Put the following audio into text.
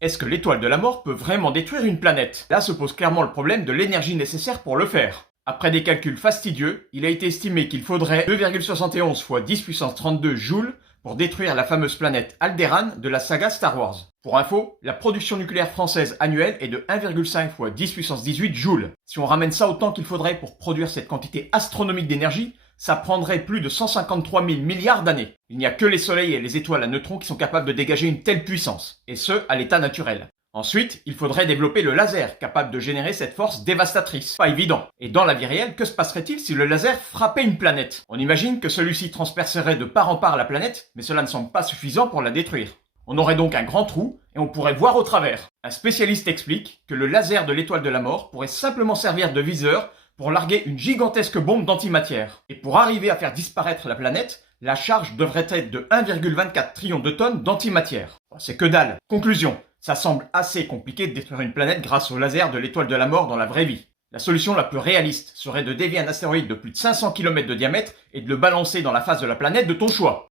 Est-ce que l'étoile de la mort peut vraiment détruire une planète? Là se pose clairement le problème de l'énergie nécessaire pour le faire. Après des calculs fastidieux, il a été estimé qu'il faudrait 2,71 fois 10 puissance 32 joules pour détruire la fameuse planète Alderaan de la saga Star Wars. Pour info, la production nucléaire française annuelle est de 1,5 fois 10 puissance 18 joules. Si on ramène ça au temps qu'il faudrait pour produire cette quantité astronomique d'énergie, ça prendrait plus de 153 000 milliards d'années. Il n'y a que les soleils et les étoiles à neutrons qui sont capables de dégager une telle puissance, et ce, à l'état naturel. Ensuite, il faudrait développer le laser, capable de générer cette force dévastatrice. Pas évident. Et dans la vie réelle, que se passerait-il si le laser frappait une planète? On imagine que celui-ci transpercerait de part en part la planète, mais cela ne semble pas suffisant pour la détruire. On aurait donc un grand trou, et on pourrait voir au travers. Un spécialiste explique que le laser de l'étoile de la mort pourrait simplement servir de viseur pour larguer une gigantesque bombe d'antimatière. Et pour arriver à faire disparaître la planète, la charge devrait être de 1,24 trillion de tonnes d'antimatière. C'est que dalle. Conclusion. Ça semble assez compliqué de détruire une planète grâce au laser de l'étoile de la mort dans la vraie vie. La solution la plus réaliste serait de dévier un astéroïde de plus de 500 km de diamètre et de le balancer dans la face de la planète de ton choix.